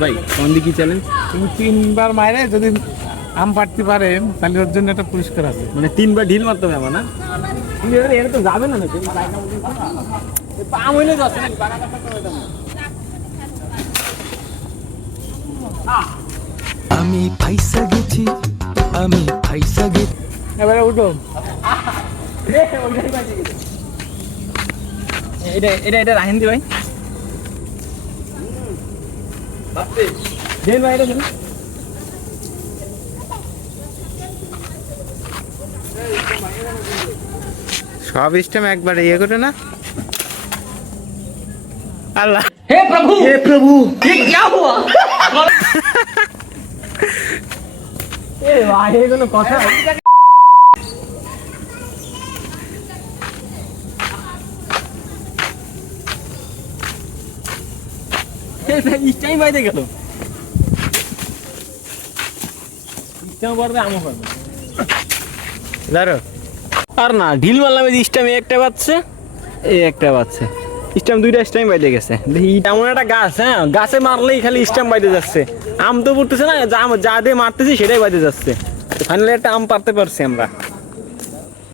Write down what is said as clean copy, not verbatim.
ভাই কোন দিকে চ্যালেঞ্জ? তুমি 3বার মাইরে যদি আম পাড়তে পারেন তাহলে ওর জন্য একটা পুরস্কার আছে। মানে 3বার ঢিল মারতে হবে আমার না? এটা তো যাবে না নাকি? আম হইলে যাচ্ছে নাকি? আমি ফাইসা গেছি, আমি ফাইসা গেছি। এবারে উঠো। এটা রাহেন দি ভাই। দেন ভাই এটা দেন। সব স্টেম একবার ইয়ে করে না। আল্লাহ हे प्रभु ये क्या हुआ? এ ভাই এগুলো কথা ইস্টাই বাইতে গেল। ইস্টাও পারবে আমও পারবে। দাঁড়ো। আর না ঢিল মারলাম এই স্টামে একটা বাজছে, এই একটা বাজছে। স্টাম দুইটা স্টাম বাইতে গেছে। দেখি এমন একটা গাছ, হ্যাঁ গাছে মারলেই খালি স্টাম বাইতে যাচ্ছে। আম তো পড়তেছে না, যা দিয়ে মারতেছি সেটাই বাইতে যাচ্ছে। ফাইনালি একটা আম পারতে পারছি আমরা।